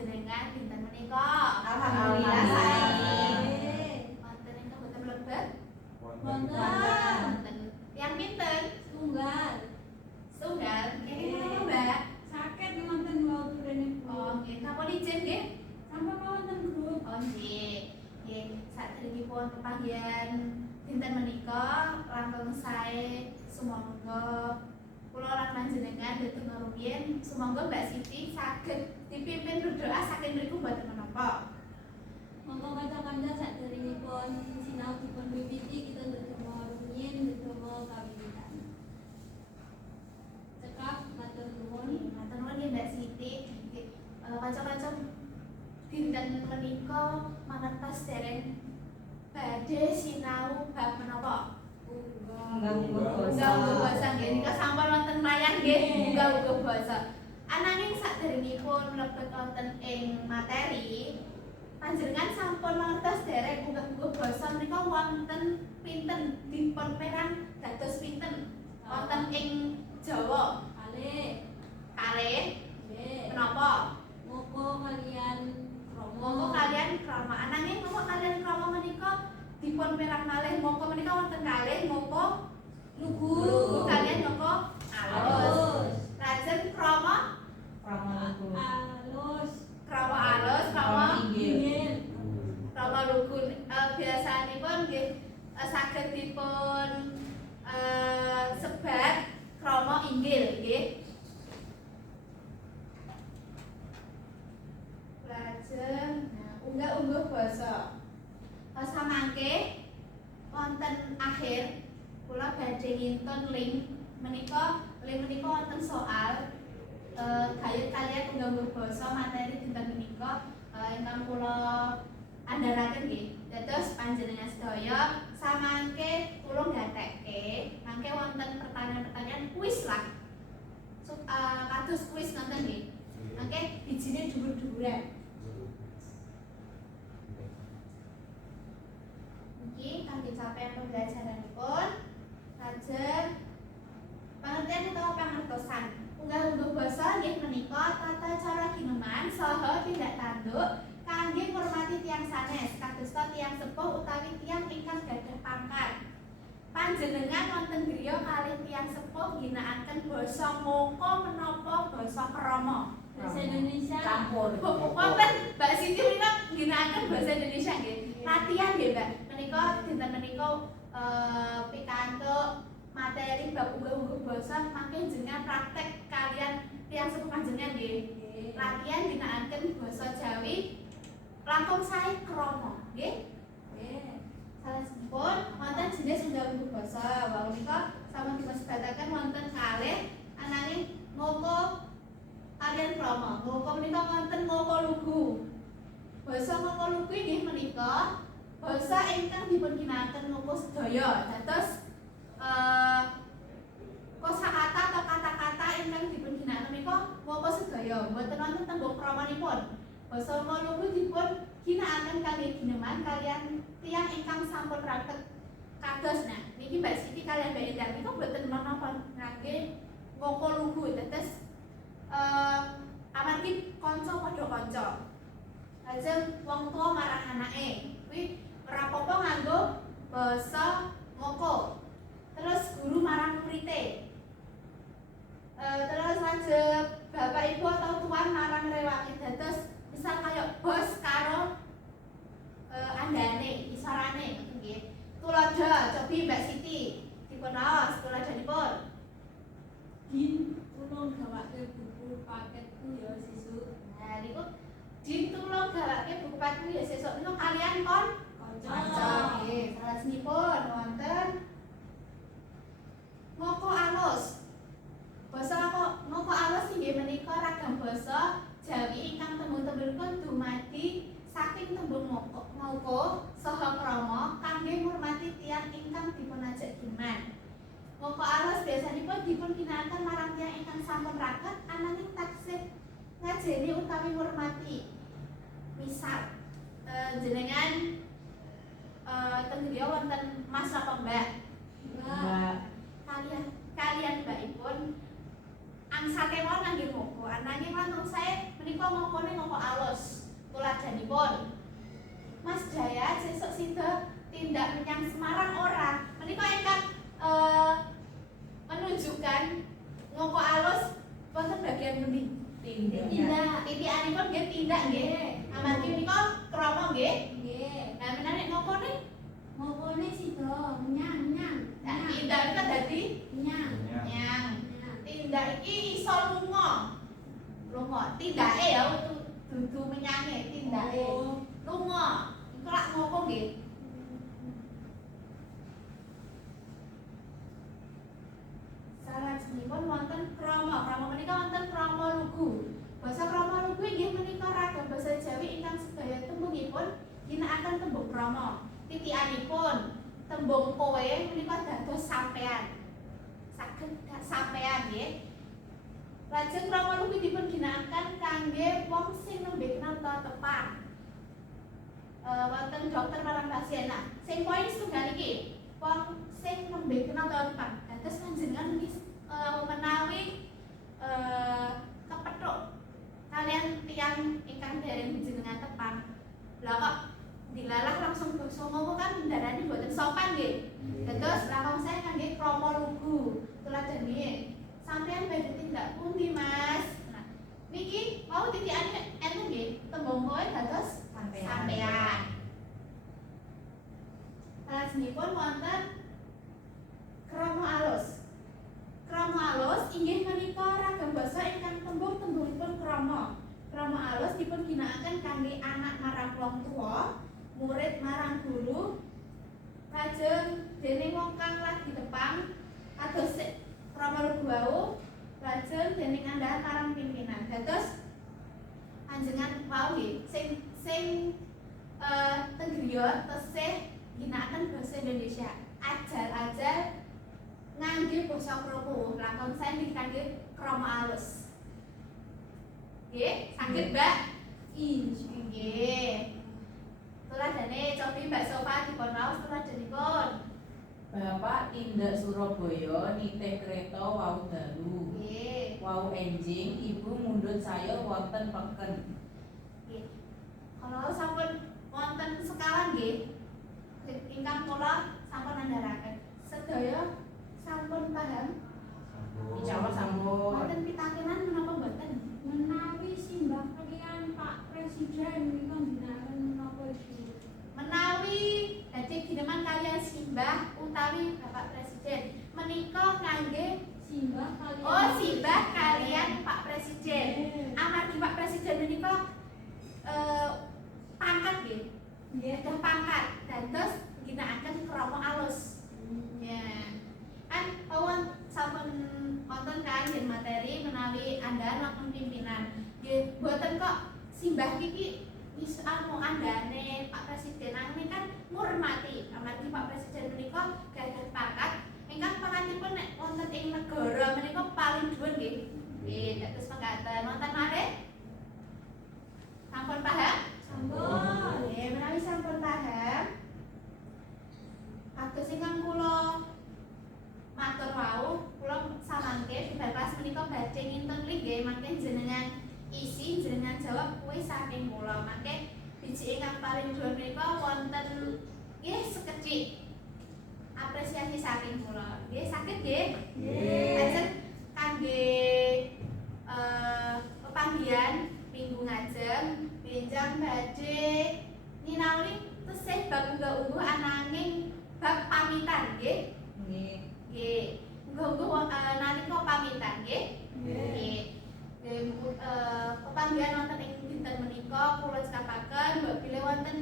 panjenengan dinten menika? Alhamdulillah sae. Wonten ingkang boten mlebet? Wonten. Yang pinten? Tunggal. Setunggal. Nggih napa, Mbak? Sakit wonten wau turene. Oh, nggih. Sampun izin nggih? Sampun wonten grup. Oh, nggih. Nggih, sadèrèngipun pepanggihan dinten menika langkung sae sumangga kula lan panjenengan ndedonga rumiyin sumangga Mbak Siti saged dipimpin berdoa saking mriku mboten menapa. Monggo kanca-kanca sadèrèngipun sinau dipun wiwiti kita ndedonga rumiyin ndedonga kawiwitan. Cekap matur nuwun. Matur nuwun nggih Mbak Siti. Nggih, kanca-kanca dinten menika mangertos dereng badhe sinau bab menapa? Unggah basa nggih nika sampun wonten layang nggih unggah basa. Ananging sadèrèngipun mlebet wonten ing materi panjenengan sampun mangertos dereng unggah basa menika wonten pinten dipun perang dados pinten wonten ing Jawa? Kalih. Nggih. Menapa? Moko kalian kromo. Moko kalian krama. Ananging moko kalian krama menika dipun perang malih. Moko menika wonten kalih moko lugu kalian moko alus. Lajeng krama Alus. krama alus, krama Inggil. krama lugu. Biasanipun nggih saged dipun sebat krama inggil nggih. Lajeng unggah basa. Samangke wonten akhir kula badhe ngintun link menika wonten soal gayut kalian unggah basa materi dinten menika ingkang kula andharaken nggih. Dados panjenengan sedaya samangke kula gatekke mangke wonten pertanyaan-pertanyaan kuis lah. Kados kuis ngoten nggih. Mangke bijine dhuwur-dhuwuran. Iki kangge capaian pembelajaranipun lajeng pengertian utawa pangertosan. Unggah basa nggih menika tata cara gineman saha tindak tanduk kangge ngurmati tiyang sanes kadosta tiyang sepuh utawi tiyang ingkang gadhah pangkat. Panjenengan wonten griya kalih tiyang sepuh ginakaken basa moko menapa basa krama? Bahasa Indonesia campur. Wonten Mbak Siti menika ginakaken bahasa Indonesia nggih. Latihan nggih, Mbak. Menika dinten menika pikantuk materi bab unggah basa mangke jenengan praktek kalian tiyang sepuh panjenengan nggih. Latihan ginakaken basa Jawi langkung sae krama, nggih. Salajengipun wonten jenis unggah basa. Wau menika sampun dipunsebataken wonten kalih ananging moko kalian krama. Moko menika wonten moko lugu. Basa moko lugu inggih menika basa ingkang dipun ginakaken moko sedaya. Dados kosakata atau kata-kata ingkang dipun ginakaken menika moko sedaya. Mboten wonten tembung kramanipun. Basa moko lugu dipun ginakaken kangge gineman kalian tiyang ingkang sampun raket kados. Nah, niki Mbak Siti kalian Mbak Endah menika mboten menapa ngangge moko lugu. Dados amargi kanca padha kanca. Lajeng wong tuwa marang anake, kuwi ora apa-apa nganggo basa moko. Terus guru marang muridé. Terus lajeng bapak ibu atau tuan marang rewake. Dados misal kaya bos karo andane, isarane ngoten nggih. Tuladha cobi Mbak Siti. Dipun raos tuladhanipun. Din tulung gawake buku paketku ya sesuk. Nah, niku din tulung gawake buku paketku ya sesuk niku kalian kanca. Nggih, salajengipun wonten moko alus. Basa moko alus inggih menika ragam basa Jawi ingkang tembung-tembungipun dumadi saking tembung moko saha krama kangge ngurmati tiyang ingkang dipunajak gineman. Moko alus biasanipun dipun ginakaken marang tiyang ingkang sampun raket ananging taksih ngajeni utawi ngurmati. Misal jenengan teng griya wonten Mas apa Mbak? Mbak. Kalian mbakipun angsate mawon kangge ngoko. Ananging langkung sae menika ngokone ngoko alus. Tuladhanipun Mas Jaya sesuk sida tindak menyang Semarang ora. Menika ingkang menunjukkan ngoko alus wonten bagian pundi? Tindak. Titikanipun nggih tindak nggih. Amargi menika krama nggih. Nggih. Lah menawi ngokone Ngokone sida nyang. tindak itu dadi Nyang. nyang. Tindak iki iso lunga. Tindake ya dudu menyange tindake. Oh. Lunga. Iku lak ngoko nggih. Salajengipun wonten krama. Krama menika wonten krama lugu. Basa krama lugu inggih menika ragam basa Jawi ingkang sedaya tembungipun ginakaken tembung krama. Titikanipun tembung kowe menika dados sampean. Saged sampean nggih. Lajeng krama lugu dipun ginakaken kangge wong sing nembe kenal tepang. Wonten dokter marang pasien. Nah, sing poin setunggal iki, wong sing nembe kenal tepang. Dados panjenengan menawi kepethuk kalian tiyang ingkang dereng jenengan tepang. Lah kok dilalah langsung basa ngomong kan ndarani mboten sopan nggih. Dados langkung saya kangge krama lugu. Tuladhane sampean badhe tindak pundi, Mas? Nah, niki mau titikane enten nggih, tembung kowe dados sampean. Salajengipun wonten krama alus. Krama alus inggih menika ragam basa ingkang tembung-tembungipun krama. Krama alus dipun ginakaken kangge anak marang wong tuwa, murid marang guru, lajeng dening wong kang lagi tepang kados krama lugu wau, lajeng dening andhahan marang pimpinan. Dados panjenengan wau nggih sing teng griya tesih ginakaken basa Indonesia. Ajal-ajal ngangge basa krama. Langkung sae nggih kangge krama alus. Nggih, saged Mbak? Nggih. Tuladhane cobi Mbak Sofa dipun waos tuladhanipun. Bapak tindak Surabaya nitih kreta wau dalu. Nggih. Wau enjing ibu mundhut saya wonten peken. Nggih. Kalau sampun wonten sekawan nggih, ingkang kula sampun andharaken. Sedaya sampun paham? Insyaallah sampun. Wonten pitakenan menapa mboten? Menawi simbah kalian Pak Presiden menika ginakaken menapa Ibu? Menawi dadi gineman kalian simbah utawi Bapak Presiden menika kangge Simbah kalian. oh simbah kalian Pak Presiden. Amargi Pak Presiden menika pangkat nggih. Nggih, ada pangkat. Dados ginakaken krama alus. Ya. Kan sampun wonten kan yen materi menawi andhahan wonten pimpinan. Nggih, mboten kok simbah iki wis andhane Pak Presiden nanging kan ngurmati. Amargi Pak Presiden menika gadah pangkat ingkang pangkatipun nek wonten ing negara menika paling dhuwur nggih. Nggih, dados mangkaten wonten malih. Sampun paham? Sampun. Nggih, menawi sampun paham. Kados ingkang kula matur wau, kula samangke bidal kelas menika badhe ngintun nggih mangke jenengan isi jenengan jawab kuwi saking kula. Mangke biji ingkang paling dhuwur menika wonten nggih sekecik apresiasi saking kula. Nggih saged nggih? Nggih. Lajeng kangge pepanggihan minggu ngajeng benjang badhe nyinaoni tesih bab unggah-ungguh ananging bab pamitan nggih. Nggih. Nggih. Unggah-ungguh nalika pamitan nggih. Nggih. Pepanggihan wonten ing dinten menika kula cekapaken mbok bilih wonten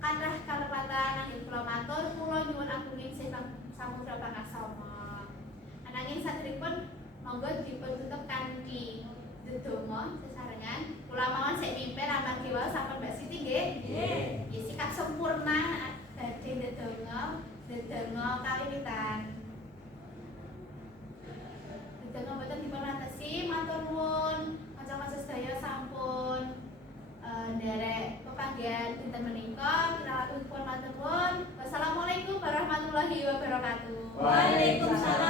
kathah kalepatan anggen kula matur kula nyuwun agung ing samudra pangaksama. Ananging saderengipun monggo dipun tutup kanthi ndedonga sesarengan. Kula mawon sik mimpin amargi wau sampun Mbak Siti nggih. Nggih. Nggih sikap sempurna badhe ndedonga kawiwitan. Ndedonga mboten dipun atesi matur nuwun kanca-kanca sedaya sampun nderek pepanggihan dinten menika kira-kira pun matur nuwun. Wassalamualaikum warahmatullahi wabarakatuh. Waalaikumsalam